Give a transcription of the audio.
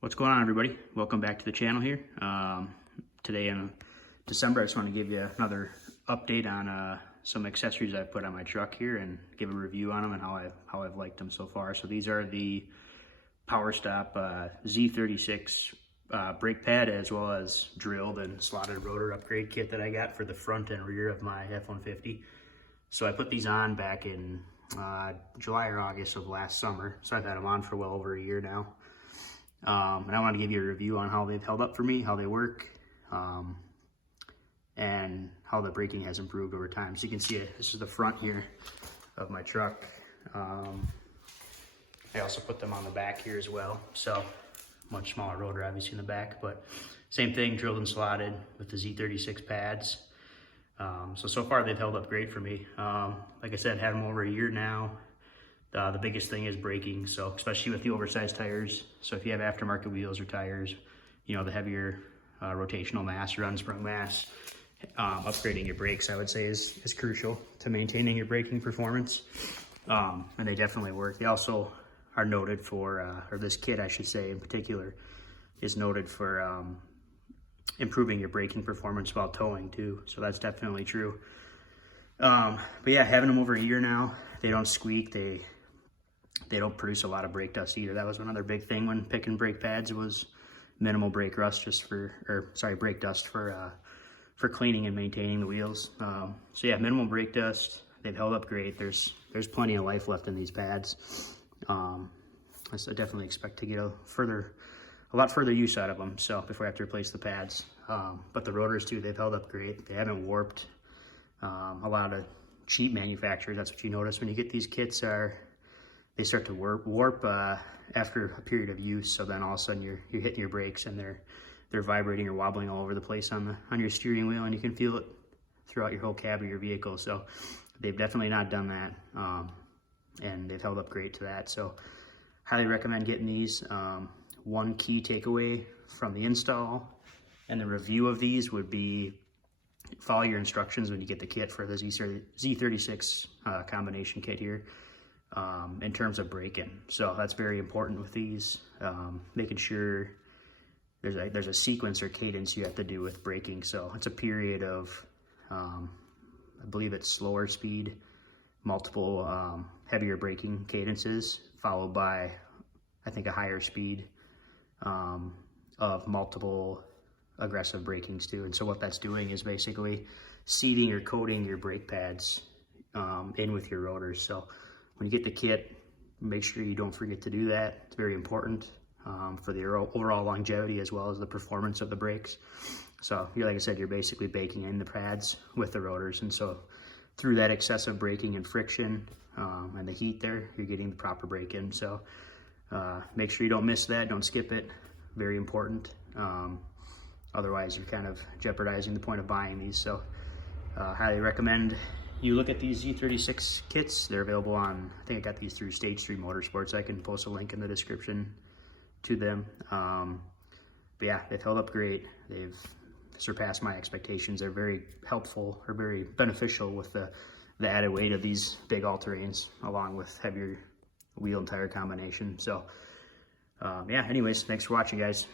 What's going on, everybody? Welcome back to the channel here. Today in December, I just want to give you another update on some accessories I've put on my truck here and give a review on them and how I've liked them so far. So these are the Powerstop Z36 brake pad, as well as drilled and slotted rotor upgrade kit that I got for the front and rear of my F-150. So I put these on back in July or August of last summer. So I've had them on for well over a year now. And I want to give you a review on how they've held up for me, how they work, and how the braking has improved over time. So you can see it, this is the front here of my truck. I also put them on the back here as well. So much smaller rotor obviously in the back, but same thing, drilled and slotted with the Z36 pads. So far they've held up great for me. Like I said, had them over a year now. The biggest thing is braking, so especially with the oversized tires. So if you have aftermarket wheels or tires, you know, the heavier rotational mass or unsprung mass, upgrading your brakes, I would say, is crucial to maintaining your braking performance. And they definitely work. They also are noted for, or this kit, I should say, in particular, is noted for improving your braking performance while towing too. So that's definitely true. But yeah, having them over a year now, they don't squeak. They don't produce a lot of brake dust either. That was another big thing when picking brake pads, was minimal brake rust brake dust for cleaning and maintaining the wheels. So yeah, minimal brake dust. They've held up great. There's plenty of life left in these pads. I definitely expect to get a lot further use out of them. So before I have to replace the pads, but the rotors too, they've held up great. They haven't warped. A lot of cheap manufacturers, that's what you notice when you get these kits, they start to warp after a period of use. So then all of a sudden you're hitting your brakes and they're vibrating or wobbling all over the place on your steering wheel, and you can feel it throughout your whole cab of your vehicle. So they've definitely not done that, and they've held up great to that. So highly recommend getting these. One key takeaway from the install and the review of these would be follow your instructions when you get the kit for the Z36 combination kit here, in terms of braking. So that's very important with these, making sure there's a sequence or cadence you have to do with braking. So it's a period of, I believe it's slower speed, multiple heavier braking cadences, followed by, I think, a higher speed of multiple aggressive brakings too. And so what that's doing is basically seating or coating your brake pads in with your rotors. So when you get the kit, make sure you don't forget to do that. It's very important for the overall longevity as well as the performance of the brakes. So like I said, you're basically baking in the pads with the rotors. And so through that excessive braking and friction and the heat there, you're getting the proper brake in. So make sure you don't miss that. Don't skip it. Very important. Otherwise, you're kind of jeopardizing the point of buying these. So highly recommend you look at these Z36 kits. They're available on, I think I got these through Stage 3 Motorsports. I can post a link in the description to them. But yeah, they've held up great. They've surpassed my expectations. They're very helpful, or very beneficial with the added weight of these big all-terrains, along with heavier wheel and tire combination. So yeah, anyways, thanks for watching, guys.